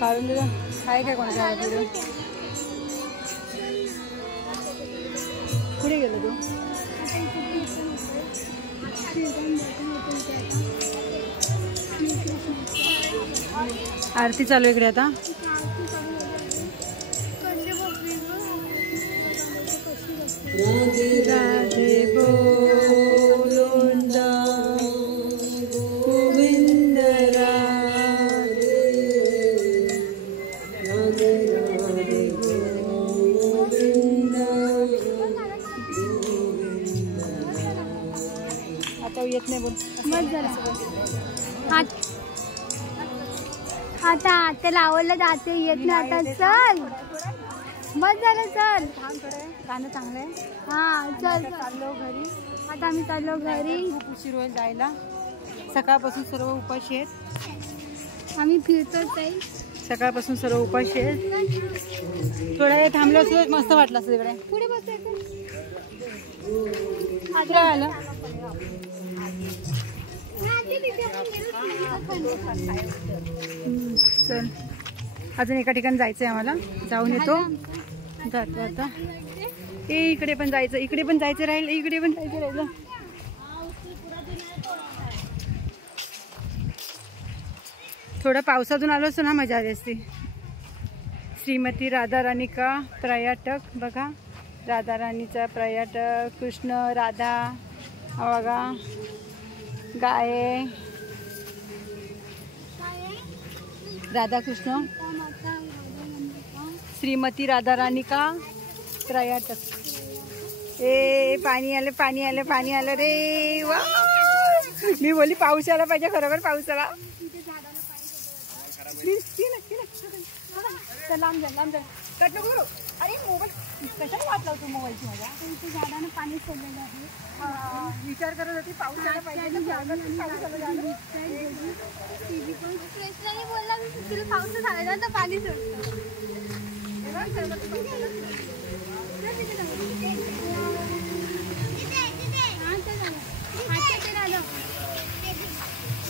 काढून दिलं काय काय कोणाच्या व्हिडिओ कुठे गेलो तू? आरती चालू इकडे आता. राधे बोलोंद गोविंद राधे राधे राधे गोविंद. आता येत नाही बोल. आता आता लावलं जाते येत नाही. आता चल मग झालं चल. गाणं चांगलं आहे. हा चल चाललो घरी. आता आम्ही चाललो घरी. खूप उशीर होईल जायला. सकाळपासून सर्व उपाशी आहेत. आम्ही फिरतोच आहे. सकाळपासून सर्व उपाशी आहेत. थोडा वेळ थांबलो असं मस्त वाटलं असं तिकडे. पुढे बसायचं. आलं चल अजून एका ठिकाणी जायचंय आम्हाला. जाऊन येतो. जातो आता. इकडे पण जायचं. इकडे पण जायचं राहिलं. इकडे पण जायचं राहिलं. थोडं पावसातून आलो असतो ना मजा आली असती. श्रीमती राधाराणी का पर्यटक बघा. राधाराणीचा पर्यटक. कृष्ण राधा बघा. गाय राधा कृष्ण. श्रीमती राधाराणी का पर्यटक. ए पाणी आलं पाणी आलं पाणी आलं रे. वा मी बोलली पाऊस आला पाहिजे. खरोखर पाऊस आला. लांब जा लांब जा. कट नको करू. अरे मोबाईल कशाला वाट लावतो मोबाईलची माझ्या. झाडानं पाणी सोडलेलं आहे. विचार करत होती पाऊस आला पाहिजे. कृष्णाने बोलला तुला पाऊस झाला तर पाणी सोडतं.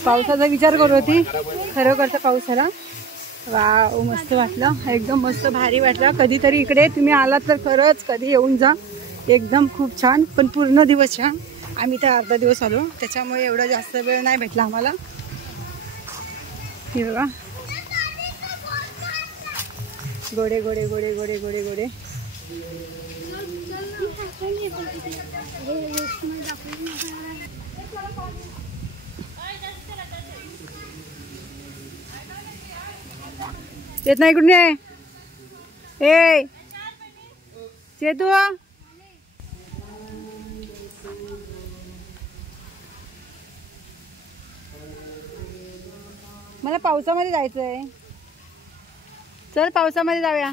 पावसाचा विचार करत होती. खरोखरचा पाऊस आला. वाव मस्त वाटलं. एकदम मस्त भारी वाटलं. कधीतरी इकडे तुम्ही आलात तर खरंच कधी येऊन जा. एकदम खूप छान. पण पूर्ण दिवस छान. आम्ही तर अर्धा दिवस आलो त्याच्यामुळे एवढा जास्त वेळ नाही भेटला आम्हाला. हे बघा गोडे गोडे गोडे गोडे गोडे गोडे. येत नाही कुठे ए चेतू. मला पावसामध्ये जायचंय. चल पावसामध्ये जाऊया.